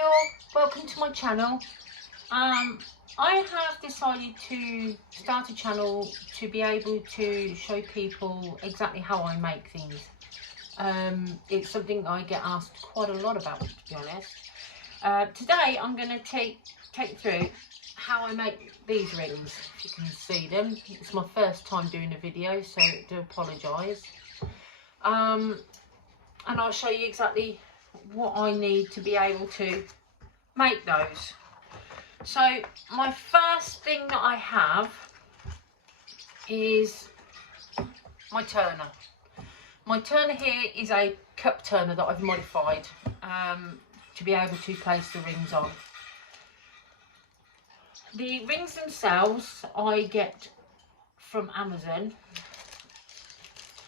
Hi all, welcome to my channel. I have decided to start a channel to be able to show people exactly how I make things. It's something I get asked quite a lot about, to be honest. Today I'm going to take through how I make these rings. If you can see them, it's my first time doing a video, so I do apologise. And I'll show you exactly what I need to be able to make those. So my first thing that I have is my turner. My turner here is a cup turner that I've modified to be able to place the rings on. The rings themselves I get from Amazon,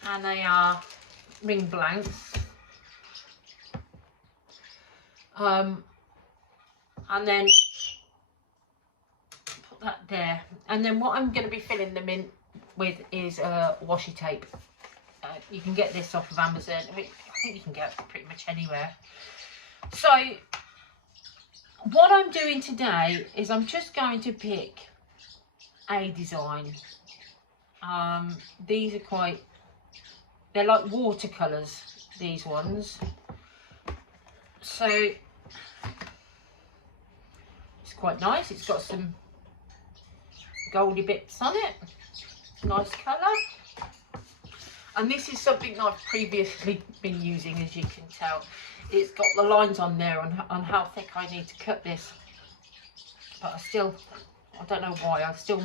and they are ring blanks. And then put that there, and then what I'm going to be filling them in with is washi tape. You can get this off of Amazon. I think you can get it pretty much anywhere. So what I'm doing today is I'm just going to pick a design. These are they're like watercolours, these ones. So it's quite nice. It's got some goldy bits on it. Nice colour. And this is something I've previously been using, as you can tell. It's got the lines on there on how thick I need to cut this. But I don't know why, I still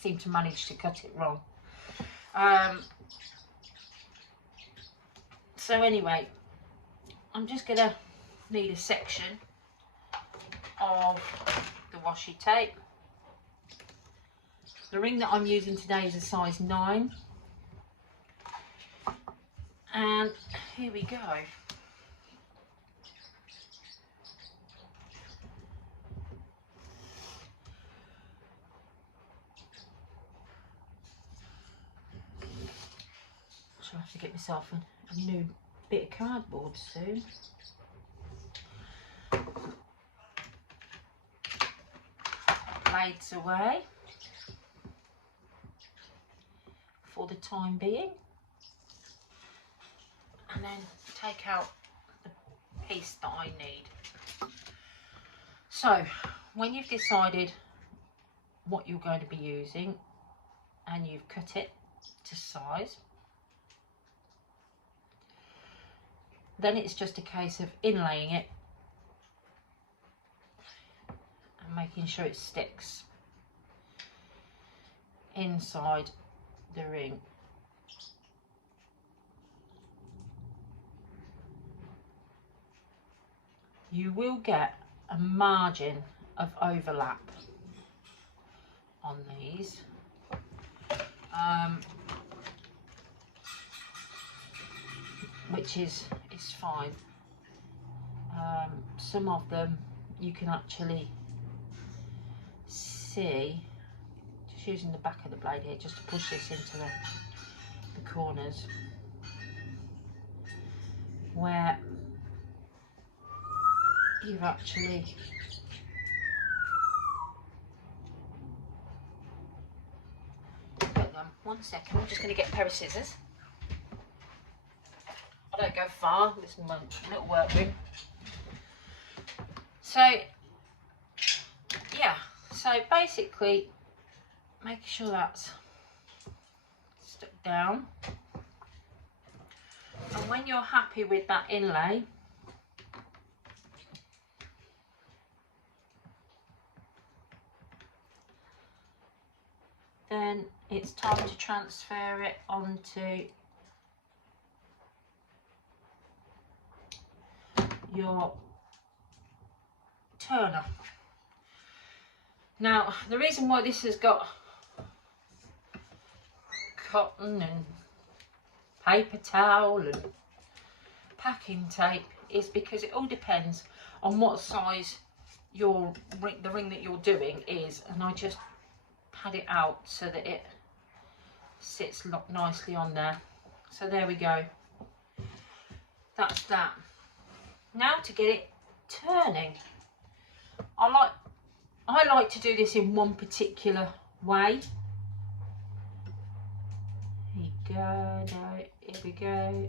seem to manage to cut it wrong. So anyway, I'm just going to need a section of the washi tape. The ring that I'm using today is a size 9. And here we go. So I have to get myself a new bit of cardboard soon. Blades away for the time being, and then take out the piece that I need. So when you've decided what you're going to be using and you've cut it to size, then it's just a case of inlaying it and making sure it sticks inside the ring. You will get a margin of overlap on these. Which is fine. Some of them you can actually see, just using the back of the blade here just to push this into the corners, where you've actually got them. 1 second, I'm just going to get a pair of scissors. I don't go far, this is my little workroom. So yeah, so basically making sure that's stuck down, and when you're happy with that inlay, then it's time to transfer it onto your turner. Now the reason why this has got cotton and paper towel and packing tape is because it all depends on what size the ring that you're doing is, and I just pad it out so that it sits nicely on there. So there we go, that's that. Now to get it turning. I like to do this in one particular way. Here you go. Now, here we go.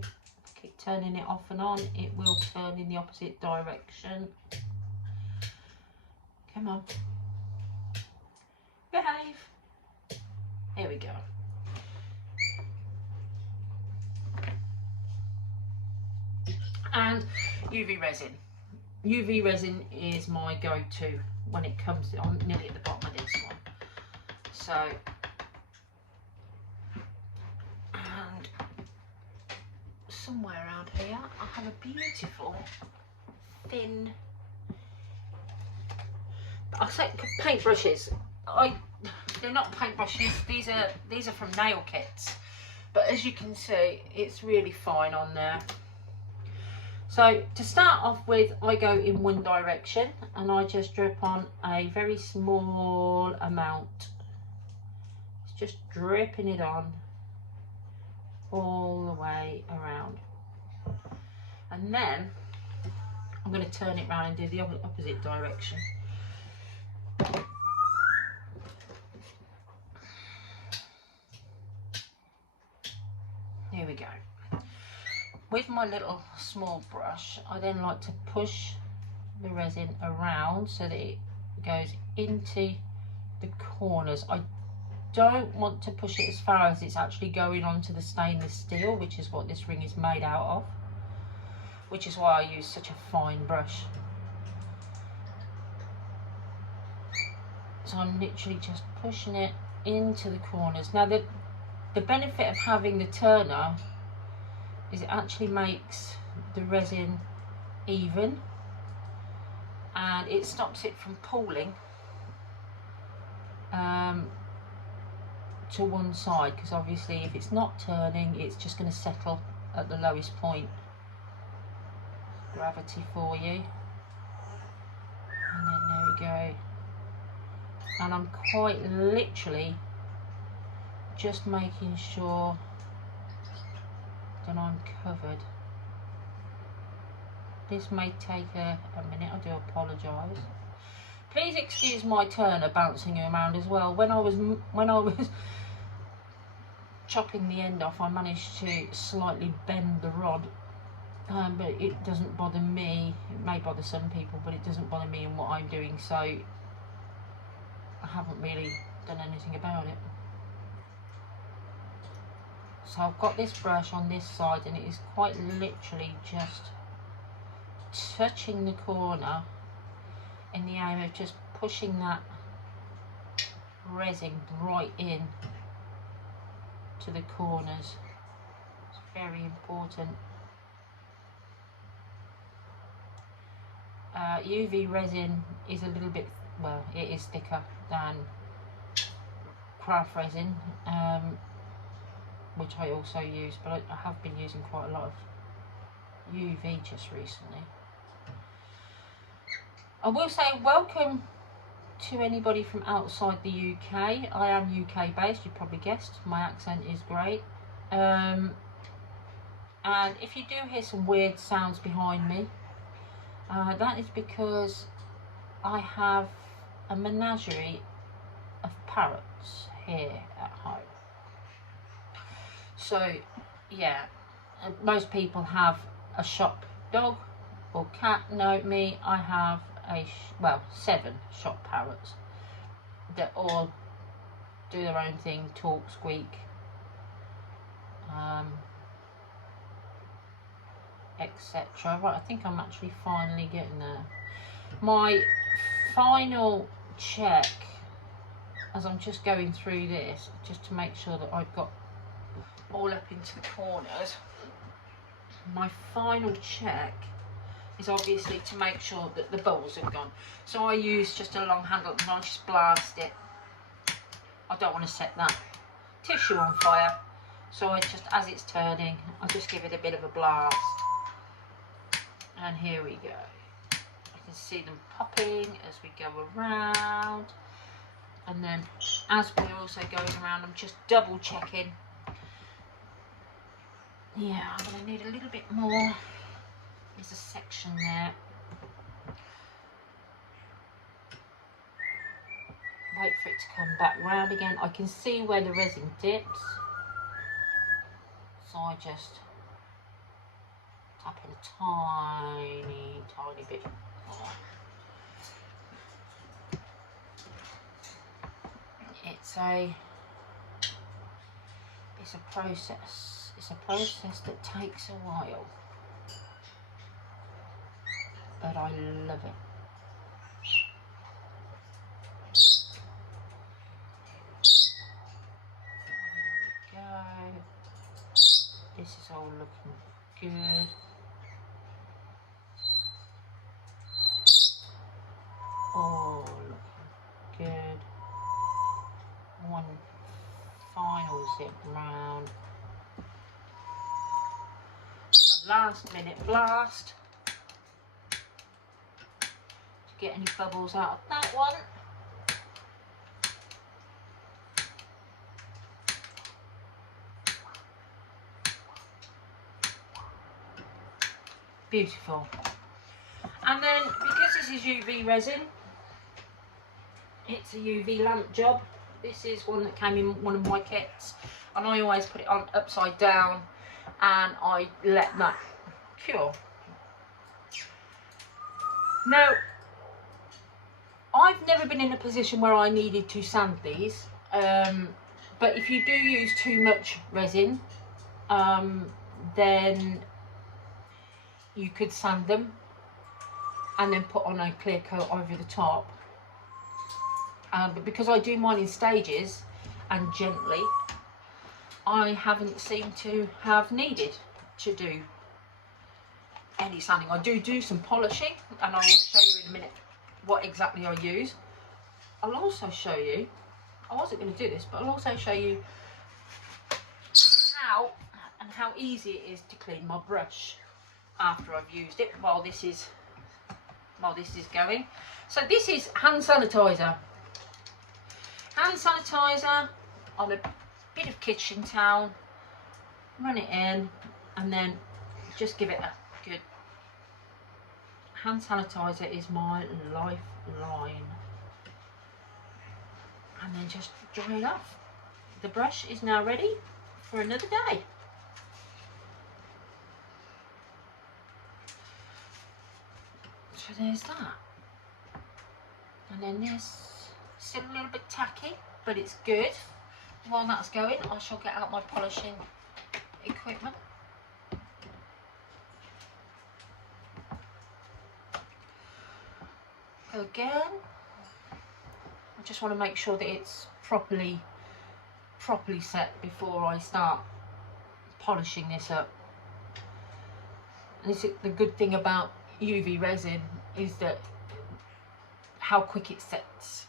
Keep turning it off and on. It will turn in the opposite direction. Come on. Behave. Here we go. And UV resin. UV resin is my go-to when it comes to, I'm nearly at the bottom of this one. So, and somewhere around here I have a beautiful thin, I say paintbrushes. They're not paintbrushes. These are from nail kits. But as you can see, it's really fine on there. So to start off with, I go in one direction and I just drip on a very small amount. It's just dripping it on all the way around. And then I'm going to turn it around and do the opposite direction. Here we go. With my little small brush, I then like to push the resin around so that it goes into the corners. I don't want to push it as far as it's actually going onto the stainless steel, which is what this ring is made out of, which is why I use such a fine brush. So I'm literally just pushing it into the corners. Now the benefit of having the turner is it actually makes the resin even and it stops it from pooling to one side, because obviously if it's not turning, it's just going to settle at the lowest point. Gravity for you. And then there we go. And I'm quite literally just making sure that I'm covered. This may take a minute, I do apologise. Please excuse my turner bouncing around as well. When I was chopping the end off, I managed to slightly bend the rod, but it doesn't bother me. It may bother some people, but it doesn't bother me in what I'm doing, so I haven't really done anything about it. So I've got this brush on this side and it is quite literally just touching the corner in the aim of just pushing that resin right in to the corners. It's very important. UV resin is a little bit, well, it is thicker than craft resin, which I also use, but I have been using quite a lot of UV just recently. I will say welcome to anybody from outside the UK. I am UK based, you probably guessed, my accent is great. And if you do hear some weird sounds behind me, that is because I have a menagerie of parrots here at home. So yeah, most people have a shop dog or cat. No, me, I have well, 7 shop parrots that all do their own thing, talk, squeak, etc. Right, I think I'm actually finally getting there. My final check, as I'm just going through this, just to make sure that I've got all up into the corners, my final check is obviously to make sure that the bubbles have gone. So I use just a long handle and I just blast it. I don't want to set that tissue on fire, so I just, as it's turning, I just give it a bit of a blast. And here we go. I can see them popping as we go around, and then as we're also going around, I'm just double checking. Yeah, I'm going to need a little bit more. There's a section there. for it to come back round again. I can see where the resin dips, so I just tap in a tiny bit. It's a process. It's a process that takes a while, but I love it. There we go. This is all looking good. All looking good. One final zip round. The last minute blast to get any bubbles out of that one. Beautiful. And then, because this is UV resin, it's a UV lamp job. This is one that came in one of my kits, and I always put it on upside down and I let that cure. Now, I've never been in a position where I needed to sand these, but if you do use too much resin, then you could sand them and then put on a clear coat over the top. But because I do mine in stages and gently, I haven't seemed to have needed to do any sanding. I do some polishing, and I will show you in a minute what exactly I use. I'll also show you, I wasn't going to do this, but I'll also show you how easy it is to clean my brush after I've used it while this is going. So this is hand sanitizer. Hand sanitizer on a bit of kitchen towel, run it in, and then just give it a good. Hand sanitizer is my lifeline. And then just dry it off. The brush is now ready for another day. So there's that. And then this, still a little bit tacky, but it's good. While that's going, I shall get out my polishing equipment. Again, I just want to make sure that it's properly set before I start polishing this up. And this is the good thing about UV resin, is that how quick it sets.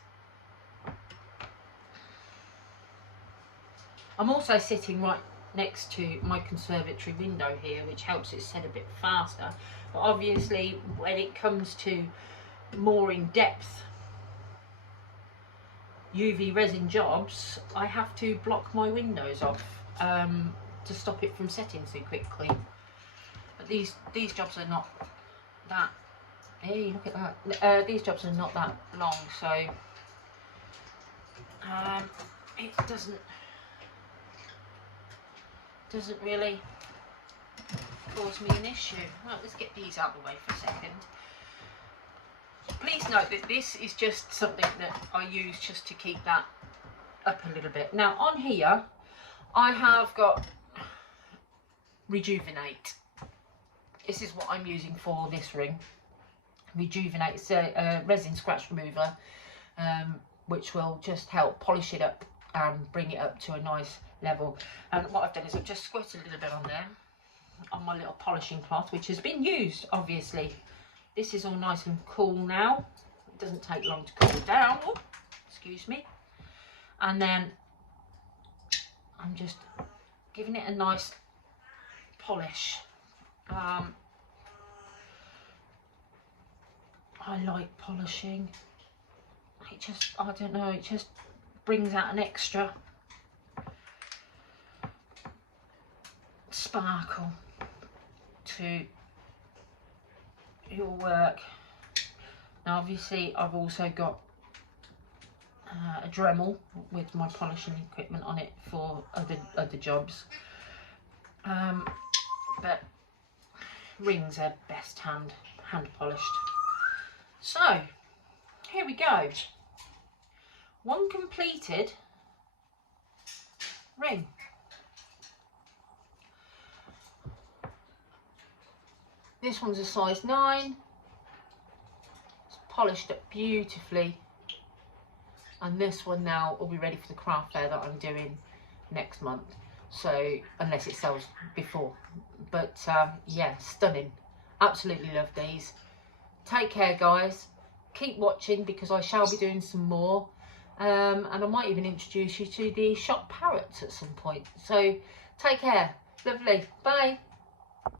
I'm also sitting right next to my conservatory window here, which helps it set a bit faster. But obviously, when it comes to more in-depth UV resin jobs, I have to block my windows off to stop it from setting too quickly. But these jobs are not that. Hey, look at that. These jobs are not that long, so it doesn't really cause me an issue. Right, let's get these out of the way for a second. Please note that this is just something that I use just to keep that up a little bit. Now on here I have got Rejuvenate. This is what I'm using for this ring. Rejuvenate, it's a resin scratch remover, which will just help polish it up and bring it up to a nice level. And what I've done is I've just squirted a little bit on there, on my little polishing cloth, which has been used obviously. This is all nice and cool now. It doesn't take long to cool down. Oh, excuse me. And then I'm just giving it a nice polish. I like polishing. It just, I don't know, it just brings out an extra sparkle to your work. Now obviously I've also got a Dremel with my polishing equipment on it for other jobs. But rings are best hand polished. So here we go. One completed ring. This one's a size 9. It's polished up beautifully. And this one now will be ready for the craft fair that I'm doing next month. So, unless it sells before. But yeah, stunning. Absolutely love these. Take care, guys. Keep watching because I shall be doing some more. And I might even introduce you to the shop parrots at some point. So, take care. Lovely. Bye.